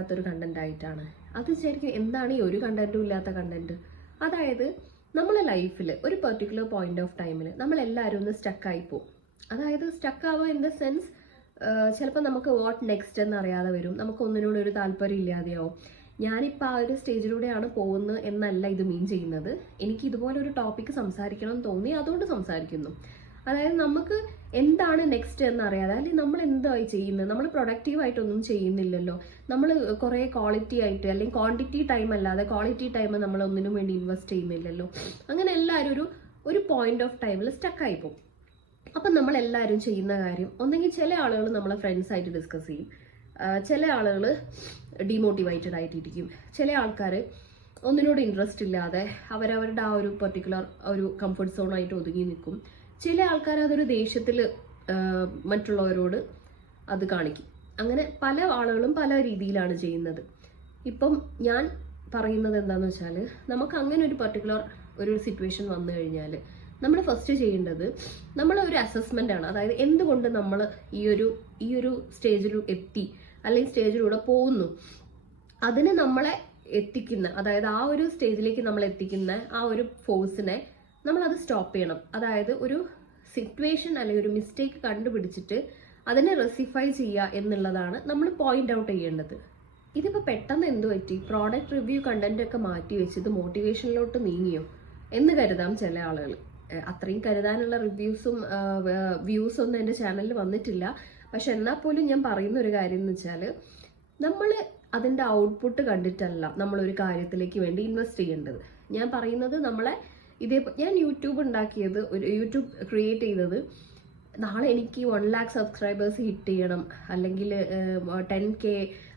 ഇല്ലാത്തൊരു കണ്ടന്റ് ആയിട്ടാണ്. അത് ശരിക്കും എന്താണ് ഈ ഒരു കണ്ടന്റും ഇല്ലാത്ത കണ്ടന്റ്? അതായത് നമ്മളെ ലൈഫിൽ ഒരു പെർട്ടിക്കുലർ പോയിന്റ് ഓഫ് ടൈമിൽ നമ്മളെല്ലാവരും ഒന്ന് സ്റ്റക്കായി പോകും. അതായത് സ്റ്റക്ക് ആവുക ഇൻ ദ സെൻസ് ചിലപ്പോൾ നമുക്ക് വാട്ട് നെക്സ്റ്റ് എന്നറിയാതെ വരും, നമുക്ക് ഒന്നിനോട് ഒരു താല്പര്യം ഇല്ലാതെയാവും. ഞാനിപ്പോൾ ആ ഒരു സ്റ്റേജിലൂടെയാണ് പോകുന്നത് എന്നല്ല ഇത് മീൻ ചെയ്യുന്നത്. എനിക്ക് ഇതുപോലെ ഒരു ടോപ്പിക്ക് സംസാരിക്കണം എന്ന് തോന്നി, അതുകൊണ്ട് സംസാരിക്കുന്നു. അതായത് നമുക്ക് എന്താണ് നെക്സ്റ്റ് എന്നറിയാതെ, അല്ലെങ്കിൽ നമ്മൾ എന്തായി ചെയ്യുന്നത്, നമ്മൾ പ്രൊഡക്റ്റീവായിട്ടൊന്നും ചെയ്യുന്നില്ലല്ലോ, നമ്മൾ കുറേ ക്വാളിറ്റി ആയിട്ട് അല്ലെങ്കിൽ ക്വാണ്ടിറ്റി ടൈം അല്ലാതെ ക്വാളിറ്റി ടൈം നമ്മൾ ഒന്നിനും വേണ്ടി ഇൻവെസ്റ്റ് ചെയ്യുന്നില്ലല്ലോ. അങ്ങനെ എല്ലാവരും ഒരു പോയിന്റ് ഓഫ് ടൈമിൽ സ്റ്റക്കായി പോകും. അപ്പം നമ്മളെല്ലാവരും ചെയ്യുന്ന കാര്യം ഒന്നെങ്കിൽ ചില ആളുകൾ നമ്മളെ ഫ്രണ്ട്സായിട്ട് ഡിസ്കസ് ചെയ്യും, ചില ആളുകൾ ഡീമോട്ടിവേറ്റഡ് ആയിട്ടിരിക്കും, ചില ആൾക്കാർ ഒന്നിനോട് ഇൻട്രസ്റ്റ് ഇല്ലാതെ അവരവരുടെ ആ ഒരു പെർട്ടിക്കുലർ ഒരു കംഫർട്ട് സോണായിട്ട് ഒതുങ്ങി നിൽക്കും. ചില ആൾക്കാർ അതൊരു ദേഷ്യത്തിൽ മറ്റുള്ളവരോട് അത് കാണിക്കും. അങ്ങനെ പല ആളുകളും പല രീതിയിലാണ് ചെയ്യുന്നത്. ഇപ്പം ഞാൻ പറയുന്നത് എന്താണെന്ന് വെച്ചാൽ, നമുക്ക് അങ്ങനെ ഒരു പെർട്ടിക്കുലർ ഒരു സിറ്റുവേഷൻ വന്നു കഴിഞ്ഞാൽ നമ്മൾ ഫസ്റ്റ് ചെയ്യേണ്ടത് നമ്മളൊരു അസസ്മെൻ്റ് ആണ്. അതായത് എന്തുകൊണ്ട് നമ്മൾ ഈ ഒരു സ്റ്റേജിൽ എത്തി അല്ലെങ്കിൽ സ്റ്റേജിലൂടെ പോകുന്നു, അതിന് നമ്മളെ എത്തിക്കുന്ന, അതായത് ആ ഒരു സ്റ്റേജിലേക്ക് നമ്മൾ എത്തിക്കുന്ന ആ ഒരു ഫോഴ്സിനെ നമ്മളത് സ്റ്റോപ്പ് ചെയ്യണം. അതായത് ഒരു സിറ്റുവേഷൻ അല്ലെങ്കിൽ ഒരു മിസ്റ്റേക്ക് കണ്ടുപിടിച്ചിട്ട് അതിനെ റെസിഫൈ ചെയ്യുക എന്നുള്ളതാണ് നമ്മൾ പോയിന്റ് ഔട്ട് ചെയ്യേണ്ടത്. ഇതിപ്പോൾ പെട്ടെന്ന് എന്ത് പറ്റി, പ്രോഡക്റ്റ് റിവ്യൂ കണ്ടന്റ് ഒക്കെ മാറ്റി വെച്ച് ഇത് മോട്ടിവേഷനിലോട്ട് നീങ്ങിയോ എന്ന് കരുതാം ചില ആളുകൾ. അത്രയും കരുതാനുള്ള വ്യൂസും ഒന്നും എൻ്റെ ചാനലിൽ വന്നിട്ടില്ല. പക്ഷെ എന്നാൽ പോലും ഞാൻ പറയുന്ന ഒരു കാര്യം എന്ന് വെച്ചാൽ, നമ്മൾ അതിൻ്റെ ഔട്ട്പുട്ട് കണ്ടിട്ടല്ല നമ്മളൊരു കാര്യത്തിലേക്ക് വേണ്ടി ഇൻവെസ്റ്റ് ചെയ്യേണ്ടത്. ഞാൻ പറയുന്നത് ഞാൻ യൂട്യൂബ് ക്രിയേറ്റ് ചെയ്തത് നാളെ എനിക്ക് 1 lakh സബ്സ്ക്രൈബേഴ്സ് ഹിറ്റ് ചെയ്യണം, അല്ലെങ്കിൽ 10K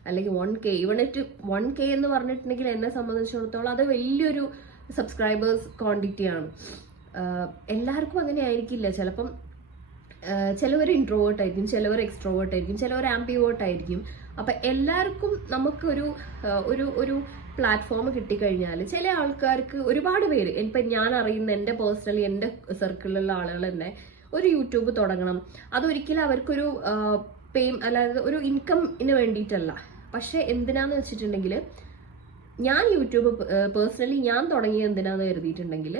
അല്ലെങ്കിൽ 1K. ഇവണിട്ട് 1K എന്ന് പറഞ്ഞിട്ടുണ്ടെങ്കിൽ എന്നെ സംബന്ധിച്ചിടത്തോളം അത് വലിയൊരു സബ്സ്ക്രൈബേഴ്സ് ക്വാണ്ടിറ്റിയാണ്. എല്ലാവർക്കും അങ്ങനെ ആയിരിക്കില്ല. ചിലപ്പം ചിലവർ ഇൻട്രോവേർട്ട് ആയിരിക്കും, ചിലവർ എക്സ്ട്രോവേർട്ട് ആയിരിക്കും, ചിലവർ ആംബിവേർട്ട് ആയിരിക്കും. അപ്പം എല്ലാവർക്കും നമുക്കൊരു ഒരു പ്ലാറ്റ്ഫോം കിട്ടിക്കഴിഞ്ഞാൽ ചില ആൾക്കാർക്ക്, ഒരുപാട് പേര് ഇപ്പം ഞാൻ അറിയുന്ന എൻ്റെ പേഴ്സണലി എൻ്റെ സർക്കിളിലുള്ള ആളുകൾ തന്നെ ഒരു യൂട്യൂബ് തുടങ്ങണം. അതൊരിക്കലും അവർക്കൊരു അല്ലാതെ ഒരു ഇൻകമിന് വേണ്ടിയിട്ടല്ല. പക്ഷെ എന്തിനാന്ന് വെച്ചിട്ടുണ്ടെങ്കിൽ, ഞാൻ യൂട്യൂബ് പേഴ്സണലി ഞാൻ തുടങ്ങിയത് എന്തിനാന്ന് കരുതിയിട്ടുണ്ടെങ്കിൽ,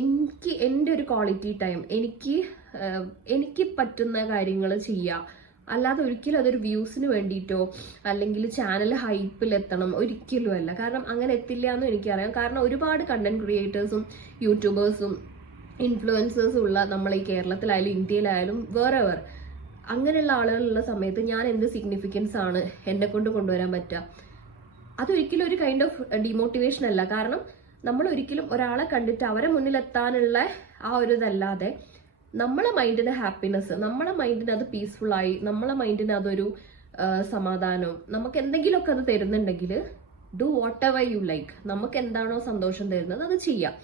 എനിക്ക് എൻ്റെ ഒരു ക്വാളിറ്റി ടൈം എനിക്ക് പറ്റുന്ന കാര്യങ്ങൾ ചെയ്യുക, അല്ലാതെ ഒരിക്കലും അതൊരു വ്യൂസിന് വേണ്ടിയിട്ടോ അല്ലെങ്കിൽ ചാനൽ ഹൈപ്പിലെത്തണം ഒരിക്കലും അല്ല. കാരണം അങ്ങനെ എത്തില്ല എന്നും എനിക്കറിയാം. കാരണം ഒരുപാട് കണ്ടന്റ് ക്രിയേറ്റേഴ്സും യൂട്യൂബേഴ്സും ഇൻഫ്ലുവൻസേഴ്സും ഉള്ള നമ്മൾ ഈ കേരളത്തിലായാലും ഇന്ത്യയിലായാലും വേറെ അങ്ങനെയുള്ള ആളുകളുള്ള സമയത്ത് ഞാൻ എന്ത് സിഗ്നിഫിക്കൻസ് ആണ് എന്നെ കൊണ്ട് കൊണ്ടുവരാൻ പറ്റുക? അതൊരിക്കലും ഒരു കൈൻഡ് ഓഫ് ഡിമോട്ടിവേഷൻ അല്ല. കാരണം നമ്മൾ ഒരിക്കലും ഒരാളെ കണ്ടിട്ട് അവരെ മുന്നിലെത്താനുള്ള ആ ഒരു ഇതല്ലാതെ നമ്മളെ മൈൻഡിന് ഹാപ്പിനെസ്, നമ്മളെ മൈൻഡിന് അത് പീസ്ഫുള്ളായി, നമ്മളെ മൈൻഡിന് അതൊരു സമാധാനം, നമുക്ക് എന്തെങ്കിലുമൊക്കെ അത് തരുന്നുണ്ടെങ്കിൽ do whatever you like. നമുക്ക് എന്താണോ സന്തോഷം തരുന്നത് അത് ചെയ്യാം.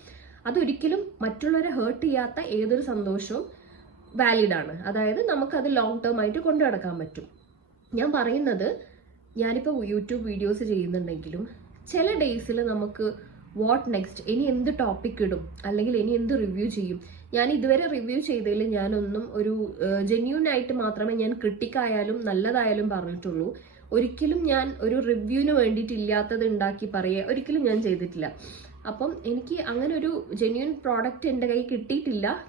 അതൊരിക്കലും മറ്റുള്ളവരെ ഹേർട്ട് ചെയ്യാത്ത ഏതൊരു സന്തോഷവും വാലിഡ് ആണ്. അതായത് നമുക്കത് ലോങ് ടേം ആയിട്ട് കൊണ്ടു നടക്കാൻ പറ്റും. ഞാൻ പറയുന്നത്, ഞാനിപ്പോൾ യൂട്യൂബ് വീഡിയോസ് ചെയ്യുന്നുണ്ടെങ്കിലും ചില ഡേയ്സിൽ നമുക്ക് വാട്ട് നെക്സ്റ്റ്, ഇനി എന്ത് ടോപ്പിക് ഇടും അല്ലെങ്കിൽ ഇനി എന്ത് റിവ്യൂ ചെയ്യും. ഞാൻ ഇതുവരെ റിവ്യൂ ചെയ്തതിൽ ഞാനൊന്നും ഒരു ജെന്യൂൻ ആയിട്ട് മാത്രമേ ഞാൻ ക്രിട്ടിക്കായാലും നല്ലതായാലും പറഞ്ഞിട്ടുള്ളൂ. ഒരിക്കലും ഞാൻ ഒരു റിവ്യൂവിന് വേണ്ടിയിട്ട് ഇല്ലാത്തത് ഉണ്ടാക്കി പറയുക ഒരിക്കലും ഞാൻ ചെയ്തിട്ടില്ല. അപ്പം എനിക്ക് അങ്ങനെ ഒരു ജെന്യൂൻ പ്രോഡക്റ്റ് എൻ്റെ കയ്യിൽ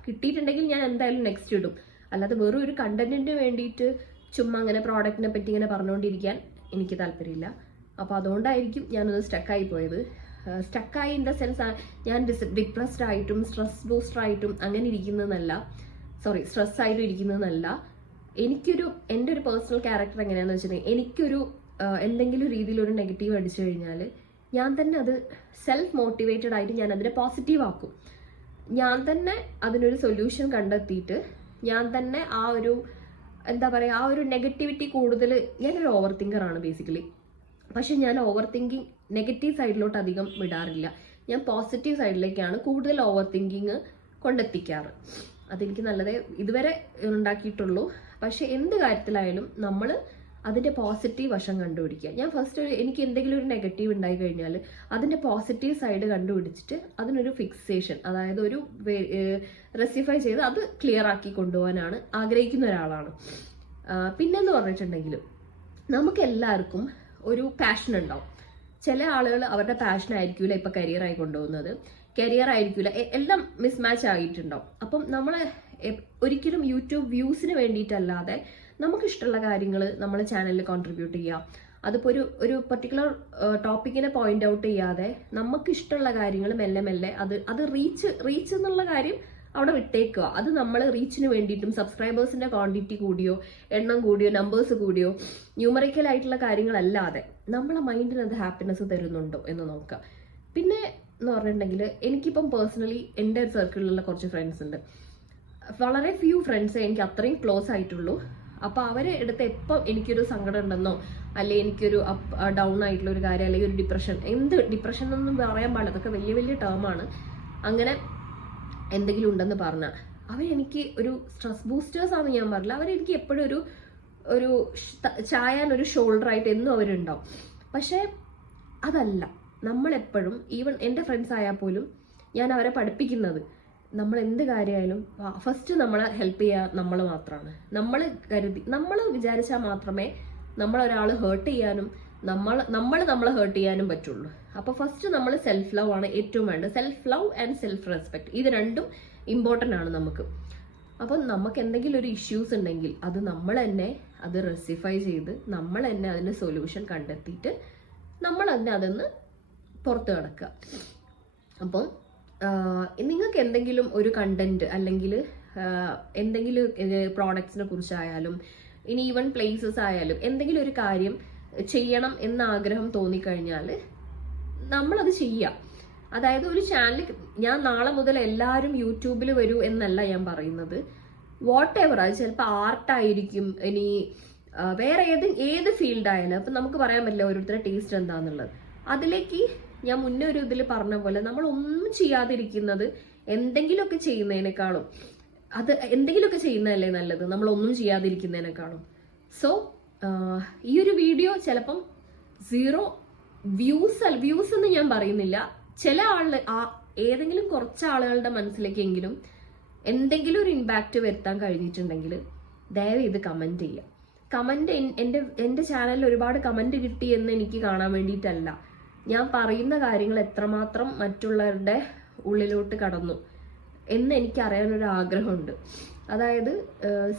കിട്ടിയിട്ടുണ്ടെങ്കിൽ ഞാൻ എന്തായാലും നെക്സ്റ്റ് ഇടും. അല്ലാതെ വെറും ഒരു കണ്ടന്റിന് വേണ്ടിയിട്ട് ചുമ്മാ അങ്ങനെ പ്രോഡക്റ്റിനെ പറ്റി ഇങ്ങനെ പറഞ്ഞുകൊണ്ടിരിക്കാൻ എനിക്ക് താല്പര്യമില്ല. അപ്പോൾ അതുകൊണ്ടായിരിക്കും ഞാനൊന്ന് സ്റ്റക്കായി പോയത്. സ്റ്റക്കായി ഇൻ ദ സെൻസ് ഞാൻ ഡിപ്രസ്ഡ് ആയിട്ടും സ്ട്രെസ് ബൂസ്റ്റർ ആയിട്ടും അങ്ങനെ ഇരിക്കുന്നതെന്നല്ല, സ്ട്രെസ് ആയിട്ടും ഇരിക്കുന്നതെന്നല്ല. എൻ്റെ ഒരു പേഴ്സണൽ ക്യാരക്ടർ എങ്ങനെയാണെന്ന് വെച്ചിട്ടുണ്ടെങ്കിൽ, എനിക്കൊരു എന്തെങ്കിലും രീതിയിലൊരു നെഗറ്റീവ് അടിച്ചു കഴിഞ്ഞാൽ ഞാൻ തന്നെ അത് സെൽഫ് മോട്ടിവേറ്റഡ് ആയിട്ട് ഞാൻ അതിനെ പോസിറ്റീവ് ആക്കും. ഞാൻ തന്നെ അതിനൊരു സൊല്യൂഷൻ കണ്ടെത്തിയിട്ട് ഞാൻ തന്നെ ആ ഒരു നെഗറ്റിവിറ്റി കൂടുതൽ, ഞാനൊരു ഓവർ തിങ്കറാണ് ബേസിക്കലി. പക്ഷെ ഞാൻ ഓവർ തിങ്കിങ് നെഗറ്റീവ് സൈഡിലോട്ട് അധികം വിടാറില്ല. ഞാൻ പോസിറ്റീവ് സൈഡിലേക്കാണ് കൂടുതൽ ഓവർ തിങ്കിങ് കൊണ്ടെത്തിക്കാറ്. അതെനിക്ക് നല്ലതേ ഇതുവരെ ഉണ്ടാക്കിയിട്ടുള്ളൂ. പക്ഷെ എന്ത് കാര്യത്തിലായാലും നമ്മൾ അതിൻ്റെ പോസിറ്റീവ് വശം കണ്ടുപിടിക്കുക. ഞാൻ ഫസ്റ്റ് എനിക്ക് എന്തെങ്കിലും ഒരു നെഗറ്റീവ് ഉണ്ടായി കഴിഞ്ഞാൽ അതിൻ്റെ പോസിറ്റീവ് സൈഡ് കണ്ടുപിടിച്ചിട്ട് അതിനൊരു ഫിക്സേഷൻ, അതായത് ഒരു റെസിഫൈ ചെയ്ത് അത് ക്ലിയർ ആക്കി കൊണ്ടുപോകാനാണ് ആഗ്രഹിക്കുന്ന ഒരാളാണ്. പിന്നെന്ന് പറഞ്ഞിട്ടുണ്ടെങ്കിലും നമുക്ക് എല്ലാവർക്കും ഒരു പാഷൻ ഉണ്ടാവും. ചില ആളുകൾ അവരുടെ പാഷൻ ആയിരിക്കില്ല ഇപ്പൊ കരിയറായി കൊണ്ടുപോകുന്നത്, കരിയർ ആയിരിക്കില്ല, എല്ലാം മിസ്മാച്ച് ആയിട്ടുണ്ടാവും. അപ്പം നമ്മൾ ഒരിക്കലും യൂട്യൂബ് വ്യൂസിന് വേണ്ടിയിട്ടല്ലാതെ നമുക്കിഷ്ടമുള്ള കാര്യങ്ങൾ നമ്മളെ ചാനലിൽ കോൺട്രിബ്യൂട്ട് ചെയ്യാം. അതിപ്പോൾ ഒരു പർട്ടിക്കുലർ ടോപ്പിക്കിനെ പോയിന്റ് ഔട്ട് ചെയ്യാതെ നമുക്ക് ഇഷ്ടമുള്ള കാര്യങ്ങൾ മെല്ലെ മെല്ലെ അത് റീച്ച് എന്നുള്ള കാര്യം അവിടെ വിട്ടേക്കുക. അത് നമ്മൾ റീച്ചിന് വേണ്ടിയിട്ടും സബ്സ്ക്രൈബേഴ്സിന്റെ ക്വാണ്ടിറ്റി കൂടിയോ എണ്ണം കൂടിയോ നമ്പേഴ്സ് കൂടിയോ ന്യൂമറിക്കൽ ആയിട്ടുള്ള കാര്യങ്ങളല്ലാതെ നമ്മളെ മൈൻഡിന് അത് ഹാപ്പിനെസ് തരുന്നുണ്ടോ എന്ന് നോക്കുക. പിന്നെ എന്ന് പറഞ്ഞിട്ടുണ്ടെങ്കിൽ എനിക്കിപ്പം പേഴ്സണലി എൻ്റെ സർക്കിളിലുള്ള കുറച്ച് ഫ്രണ്ട്സ് ഉണ്ട്. വളരെ ഫ്യൂ ഫ്രണ്ട്സ് എനിക്ക് അത്രയും ക്ലോസ് ആയിട്ടുള്ളൂ. അപ്പൊ അവരെ എടുത്ത് എപ്പം എനിക്കൊരു സങ്കടം ഉണ്ടെന്നോ അല്ലെങ്കിൽ എനിക്കൊരു ഡൗൺ ആയിട്ടുള്ള ഒരു കാര്യം അല്ലെങ്കിൽ ഒരു ഡിപ്രഷൻ എന്നൊന്നും പറയാൻ പാടില്ല, അതൊക്കെ വലിയ വലിയ ടേമാണ്. അങ്ങനെ എന്തെങ്കിലും ഉണ്ടെന്ന് പറഞ്ഞാൽ അവരെനിക്ക് ഒരു സ്ട്രെസ് ബൂസ്റ്റേഴ്സ് ആണെന്ന് ഞാൻ പറഞ്ഞില്ല, അവരെനിക്ക് എപ്പോഴും ഒരു ചായാൻ ഒരു ഷോൾഡർ ആയിട്ട് എന്നും അവരുണ്ടാവും. പക്ഷെ അതല്ല നമ്മളെപ്പോഴും, ഈവൻ എൻ്റെ ഫ്രണ്ട്സ് ആയാൽ പോലും ഞാൻ അവരെ പഠിപ്പിക്കുന്നത് നമ്മൾ എന്ത് കാര്യമായാലും ഫസ്റ്റ് നമ്മളെ ഹെൽപ്പ് ചെയ്യുക നമ്മൾ മാത്രമാണ്. നമ്മൾ വിചാരിച്ചാൽ മാത്രമേ നമ്മളൊരാൾ ഹേർട്ട് ചെയ്യാനും നമ്മളെ ഹേർട്ട് ചെയ്യാനും പറ്റുള്ളൂ. അപ്പൊ ഫസ്റ്റ് നമ്മൾ സെൽഫ് ലവ് ആണ് ഏറ്റവും വേണ്ടത്. Self love and self respect, ഇത് രണ്ടും ഇമ്പോർട്ടൻ്റ് ആണ് നമുക്ക്. അപ്പം നമുക്ക് എന്തെങ്കിലും ഒരു ഇഷ്യൂസ് ഉണ്ടെങ്കിൽ അത് നമ്മൾ തന്നെ അത് റെസിഫൈ ചെയ്ത് നമ്മൾ തന്നെ അതിന് സൊല്യൂഷൻ കണ്ടെത്തിയിട്ട് നമ്മൾ തന്നെ അതൊന്ന് പുറത്ത് കിടക്കുക. അപ്പം നിങ്ങൾക്ക് എന്തെങ്കിലും ഒരു കണ്ടന്റ് അല്ലെങ്കിൽ എന്തെങ്കിലും പ്രോഡക്ട്സിനെ കുറിച്ചായാലും ഇനി ഈവൻ പ്ലേസസ് ആയാലും എന്തെങ്കിലും ഒരു കാര്യം ചെയ്യണം എന്ന ആഗ്രഹം തോന്നിക്കഴിഞ്ഞാൽ നമ്മളത് ചെയ്യാം. അതായത് ഒരു ചാനൽ ഞാൻ നാളെ മുതൽ എല്ലാവരും യൂട്യൂബിൽ വരൂ എന്നല്ല ഞാൻ പറയുന്നത്. വാട്ട് എവർ, അത് ചിലപ്പോൾ ആർട്ടായിരിക്കും, ഇനി വേറെ ഏത് ഫീൽഡ് ആയാലും. അപ്പം നമുക്ക് പറയാൻ പറ്റില്ല ഓരോരുത്തരുടെ ടേസ്റ്റ് എന്താണെന്നുള്ളത്. അതിലേക്ക് ഞാൻ മുന്നേ ഒരു ഇതിൽ പറഞ്ഞ പോലെ നമ്മൾ ഒന്നും ചെയ്യാതിരിക്കുന്നത് എന്തെങ്കിലുമൊക്കെ ചെയ്യുന്നതിനേക്കാളും, അത് എന്തെങ്കിലുമൊക്കെ ചെയ്യുന്നതല്ലേ നല്ലത് നമ്മൾ ഒന്നും ചെയ്യാതിരിക്കുന്നതിനേക്കാളും. സോ ഈ ഒരു വീഡിയോ ചിലപ്പം 0 വ്യൂസ് എന്ന് ഞാൻ പറയുന്നില്ല, ചില ഏതെങ്കിലും കുറച്ച് ആളുകളുടെ മനസ്സിലേക്കെങ്കിലും എന്തെങ്കിലും ഒരു ഇമ്പാക്റ്റ് വരുത്താൻ കഴിഞ്ഞിട്ടുണ്ടെങ്കിൽ ദയവ് ഇത് കമന്റ് ചെയ്യുക. കമന്റ് എൻ്റെ ചാനലിൽ ഒരുപാട് കമന്റ് കിട്ടി എന്ന് എനിക്ക് കാണാൻ വേണ്ടിയിട്ടല്ല, ഞാൻ പറയുന്ന കാര്യങ്ങൾ എത്രമാത്രം മറ്റുള്ളവരുടെ ഉള്ളിലോട്ട് കടന്നു എന്ന് എനിക്ക് അറിയാനൊരു ആഗ്രഹമുണ്ട്. അതായത്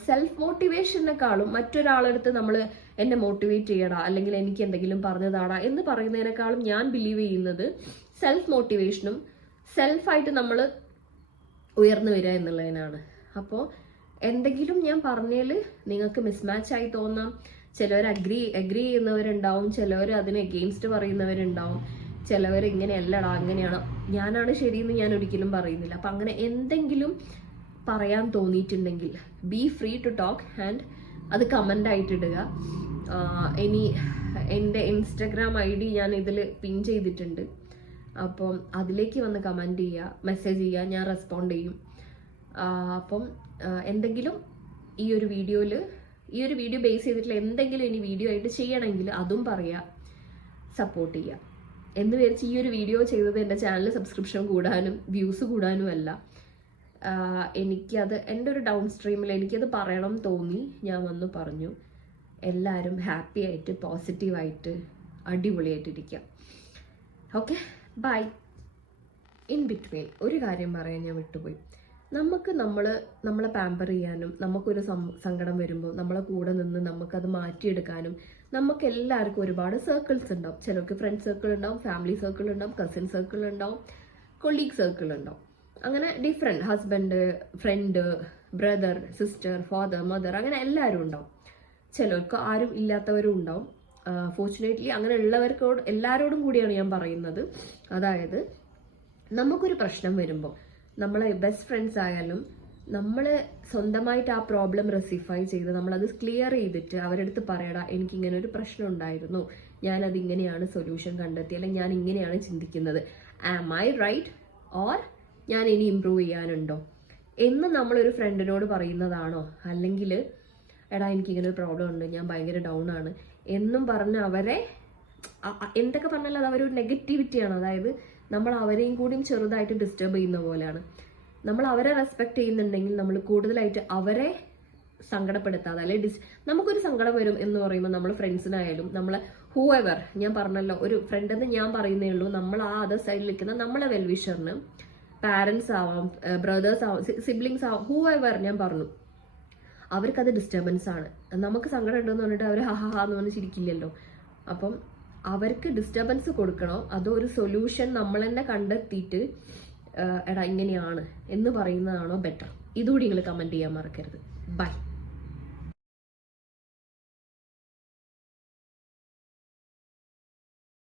സെൽഫ് മോട്ടിവേഷനേക്കാളും മറ്റൊരാളെടുത്ത് നമ്മൾ എന്നെ മോട്ടിവേറ്റ് ചെയ്യടാ അല്ലെങ്കിൽ എനിക്ക് എന്തെങ്കിലും പറഞ്ഞതാടാ എന്ന് പറയുന്നതിനേക്കാളും ഞാൻ ബിലീവ് ചെയ്യുന്നത് സെൽഫ് മോട്ടിവേഷനും സെൽഫായിട്ട് നമ്മൾ ഉയർന്നു വരിക എന്നുള്ളതിനാണ്. അപ്പോൾ എന്തെങ്കിലും ഞാൻ പറഞ്ഞതിൽ നിങ്ങൾക്ക് മിസ്മാച്ച് ആയി തോന്നാം. ചിലവർ അഗ്രി ചെയ്യുന്നവരുണ്ടാവും, ചിലവർ അതിന് എഗെയിൻസ്റ്റ് പറയുന്നവരുണ്ടാവും, ചിലവർ ഇങ്ങനെയല്ലടാ അങ്ങനെയാണ്, ഞാനാണ് ശരിയെന്ന് ഞാൻ ഒരിക്കലും പറയുന്നില്ല. അപ്പം അങ്ങനെ എന്തെങ്കിലും പറയാൻ തോന്നിയിട്ടുണ്ടെങ്കിൽ be free to talk and അത് കമൻ്റ് ആയിട്ടിടുക. ഇനി എൻ്റെ ഇൻസ്റ്റഗ്രാം ID ഞാൻ ഇതിൽ പിൻ ചെയ്തിട്ടുണ്ട്, അപ്പം അതിലേക്ക് വന്ന് കമൻറ്റ് ചെയ്യുക, മെസ്സേജ് ചെയ്യുക, ഞാൻ റെസ്പോണ്ട് ചെയ്യും. അപ്പം എന്തെങ്കിലും ഈ ഒരു വീഡിയോ ബേസ് ചെയ്തിട്ടുള്ള എന്തെങ്കിലും ഇനി വീഡിയോ ആയിട്ട് ചെയ്യണമെങ്കിൽ അതും പറയുക, സപ്പോർട്ട് ചെയ്യുക എന്ന് വിചാരിച്ച് ഈ ഒരു വീഡിയോ ചെയ്തത് എൻ്റെ ചാനൽ സബ്സ്ക്രിപ്ഷൻ കൂടാനും വ്യൂസ് കൂടാനും അല്ല. എനിക്കത് എൻ്റെ ഒരു ഡൗൺ സ്ട്രീമിൽ എനിക്കത് പറയണം തോന്നി, ഞാൻ വന്ന് പറഞ്ഞു. എല്ലാവരും ഹാപ്പി ആയിട്ട് പോസിറ്റീവായിട്ട് അടിപൊളിയായിട്ടിരിക്കുക. Okay, bye. ഇൻ ബിറ്റ്വീൻ ഒരു കാര്യം പറയാൻ ഞാൻ വിട്ടുപോയി. നമ്മളെ പാമ്പർ ചെയ്യാനും നമുക്കൊരു സങ്കടം വരുമ്പോൾ നമ്മളെ കൂടെ നിന്ന് നമുക്കത് മാറ്റിയെടുക്കാനും നമുക്ക് എല്ലാവർക്കും ഒരുപാട് സർക്കിൾസ് ഉണ്ടാവും. ചിലർക്ക് ഫ്രണ്ട് സർക്കിൾ ഉണ്ടാവും, ഫാമിലി സർക്കിൾ ഉണ്ടാവും, കസിൻ സർക്കിൾ ഉണ്ടാവും, കൊളീഗ് സർക്കിൾ ഉണ്ടാവും. അങ്ങനെ different husband, friend, brother, sister, father, mother, അങ്ങനെ എല്ലാവരും ഉണ്ടാവും. ചിലർക്ക് ആരും ഇല്ലാത്തവരും ഉണ്ടാവും. ഫോർച്ചുനേറ്റ്ലി അങ്ങനെ ഉള്ളവർക്കോട് എല്ലാവരോടും കൂടിയാണ് ഞാൻ പറയുന്നത്. അതായത് നമുക്കൊരു പ്രശ്നം വരുമ്പോൾ നമ്മളെ ബെസ്റ്റ് ഫ്രണ്ട്സ് ആയാലും നമ്മൾ സ്വന്തമായിട്ട് ആ പ്രോബ്ലം റെസിഫൈ ചെയ്ത് നമ്മളത് ക്ലിയർ ചെയ്തിട്ട് അവരുടെ അടുത്ത് പറയടാ എനിക്കിങ്ങനെ ഒരു പ്രശ്നം ഉണ്ടായിരുന്നു, ഞാനത് ഇങ്ങനെയാണ് സൊല്യൂഷൻ കണ്ടെത്തി, അല്ലെങ്കിൽ ഞാൻ ഇങ്ങനെയാണ് ചിന്തിക്കുന്നത്, ആം ഐ റൈറ്റ് ഓർ ഞാൻ ഇനി ഇമ്പ്രൂവ് ചെയ്യാനുണ്ടോ എന്ന് നമ്മളൊരു ഫ്രണ്ടിനോട് പറയുന്നതാണോ? അല്ലെങ്കിൽ എടാ എനിക്കിങ്ങനെ ഒരു പ്രോബ്ലം ഉണ്ട്, ഞാൻ ഭയങ്കര ഡൗൺ ആണ് എന്നും പറഞ്ഞ് അവരെ എന്തൊക്കെ പറഞ്ഞാലും അത് അവരൊരു നെഗറ്റിവിറ്റിയാണ്. അതായത് നമ്മൾ അവരെയും കൂടിയും ചെറുതായിട്ട് ഡിസ്റ്റർബ് ചെയ്യുന്ന പോലെയാണ്. നമ്മൾ അവരെ റെസ്പെക്ട് ചെയ്യുന്നുണ്ടെങ്കിൽ നമ്മൾ കൂടുതലായിട്ട് അവരെ സങ്കടപ്പെടുത്താതെ, അല്ലെങ്കിൽ നമുക്കൊരു സങ്കടം വരും എന്ന് പറയുമ്പോൾ നമ്മൾ ഫ്രണ്ട്സിനായാലും നമ്മളെ ഹൂഎവർ ഞാൻ പറഞ്ഞല്ലോ, ഒരു ഫ്രണ്ട് എന്ന് ഞാൻ പറയുന്നേ ഉള്ളൂ, നമ്മൾ ആ അതർ സൈഡിൽ നിൽക്കുന്ന നമ്മളെ വെൽവിഷറിന് പാരൻസ് ആവാം, ബ്രദേഴ്സ് ആവാം, സിബ്ലിങ്സ് ആവാം, ഹൂഎവർ ഞാൻ പറഞ്ഞു, അവർക്കത് ഡിസ്റ്റർബൻസ് ആണ്. നമുക്ക് സങ്കടം ഉണ്ടെന്ന് പറഞ്ഞിട്ട് അവർ ഹാ എന്ന് പറഞ്ഞ് ചിരിക്കില്ലല്ലോ. അപ്പം അവർക്ക് ഡിസ്റ്റർബൻസ് കൊടുക്കണോ അതോ ഒരു സൊല്യൂഷൻ നമ്മൾ തന്നെ കണ്ടെത്തിയിട്ട് എടാ ഇങ്ങനെയാണ് എന്ന് പറയുന്നതാണോ ബെറ്റർ? ഇതുകൂടി നിങ്ങൾ കമൻറ്റ് ചെയ്യാൻ മറക്കരുത്. ബൈ.